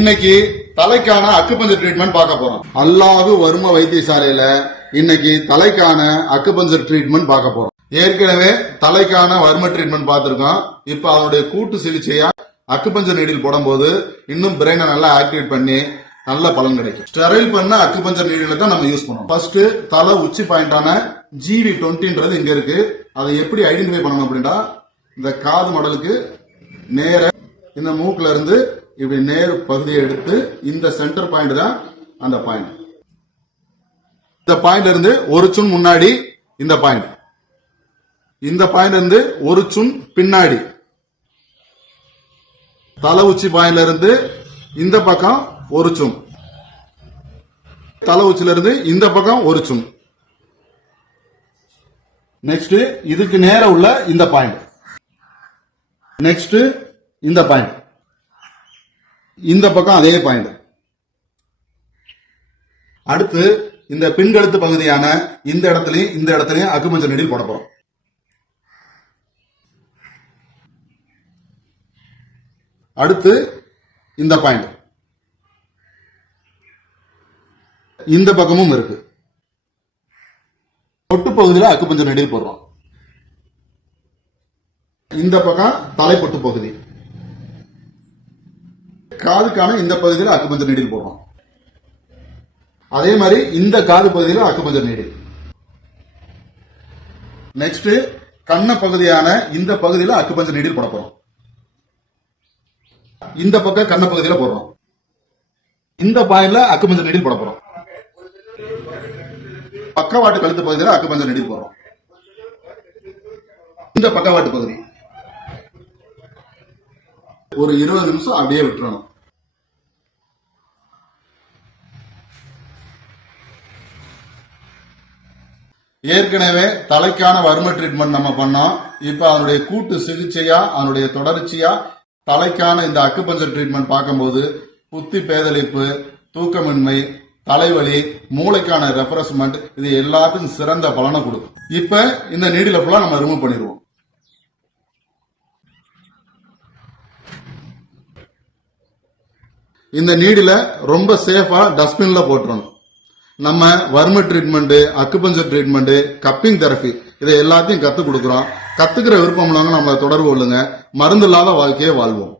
இன்னைக்கு தலைக்கான acupuncture treatment பார்க்க போறோம். அல்லாஹு வரும வைத்தியசாலையில இன்னைக்கு தலைக்கான அக்குபஞ்சர் ட்ரீட்மெண்ட் பார்க்க போறோம். ஏற்கனவே தலைக்கான வர்ம ட்ரீட்மெண்ட் பார்த்திருக்கோம். இப்ப அதனுடைய கூட்டு சிகிச்சையா அக்குபஞ்சர் நீடில் போடும்போது இன்னும் பிரெயினை நல்லா ஆக்டிவேட் பண்ணி நல்ல பலன் கிடைக்கும். ஸ்டெரைல் பண்ண அக்குபஞ்சர் நீடில தான் நம்ம யூஸ் பண்ணுவோம். ஃபர்ஸ்ட் தலை உச்சி பாயிண்டான GV20 இங்க இருக்கு. அதை எப்படி ஐடென்டிஃபை பண்ணணும் அப்படின்னா, இந்த காது மடலுக்கு நேர இந்த மூக்குல இருந்து இப்படி நேர் பகுதியை எடுத்து இந்த சென்டர் பாயிண்ட் தான் அந்த பாயிண்ட். இந்த பாயிண்ட் இருந்து ஒரு சுன் முன்னாடி இந்த பாயிண்ட், இந்த பாயிண்ட் இருந்து ஒரு சுன் பின்னாடி, தலை உச்சி பாயிண்ட்ல இருந்து இந்த பக்கம் ஒரு சுன், தலை உச்சில இருந்து இந்த பக்கம் ஒரு சுன். நெக்ஸ்ட் இதுக்கு நேர உள்ள இந்த பாயிண்ட், நெக்ஸ்ட் இந்த பாயிண்ட், இந்த பக்கம் அதே பாயிண்ட். அடுத்து இந்த பின்கழுத்து பகுதியான இந்த இடத்துலயும் அக்குபஞ்சர் நீடில் போட போறோம். அடுத்து இந்த பாயிண்ட் இந்த பக்கமும் இருக்கு. பொட்டு பகுதியில் அக்குபஞ்சர் நீடில் போடுறோம். இந்த பக்கம் தலைப்பொட்டு பகுதி, காதுக்கான இந்த பகுதியில் அக்குபஞ்சர் நீடில் போடுறோம். அதே மாதிரி இந்த காது பகுதியில் அக்குபஞ்சர் நீடில். நெக்ஸ்ட் கண்ண பகுதியான இந்த பகுதியில் அக்குபஞ்சர் நீடில் போட போறோம். இந்த பக்கம் கண்ண பகுதியில் போடுறோம். இந்த பாயிண்ட்ல அக்குபஞ்சர் நீடில் போட போறோம். பக்கவாட்டு கழுத்து பகுதியில் அக்குபஞ்சர் நீடில் போடுறோம். இந்த பக்கவாட்டு பகுதி ஒரு 20 நிமிஷம் அப்படியே விட்டுறணும். ஏற்கனவே தலைக்கான வர்ம ட்ரீட்மெண்ட் நம்ம பண்ணோம். இப்ப அதனுடைய கூட்டு சிகிச்சையா அதனுடைய தொடர்ச்சியா தலைக்கான இந்த அக்குபஞ்சர் ட்ரீட்மெண்ட் பார்க்கும்போது புத்தி பேதலிப்பு, தூக்கமின்மை, தலைவலி, மூளைக்கான ரெஃப்ரெஷ்மெண்ட், இது எல்லாத்துக்கும் சிறந்த பலனை கொடுக்கும். இப்ப இந்த நீடில ஃபுல்லா நம்ம ரிமூவ் பண்ணிடுவோம். இந்த நீடில ரொம்ப சேஃபா டஸ்ட்பின்ல போட்டுறணும். நம்ம varma treatment, acupuncture treatment, cupping therapy இதை எல்லாத்தையும் கத்துக் கொடுக்கிறோம். கத்துக்கிற விருப்பம் நம்மளை தொடர்பு கொள்ளுங்க. மருந்து இல்லாத வாழ்க்கையை வாழ்வோம்.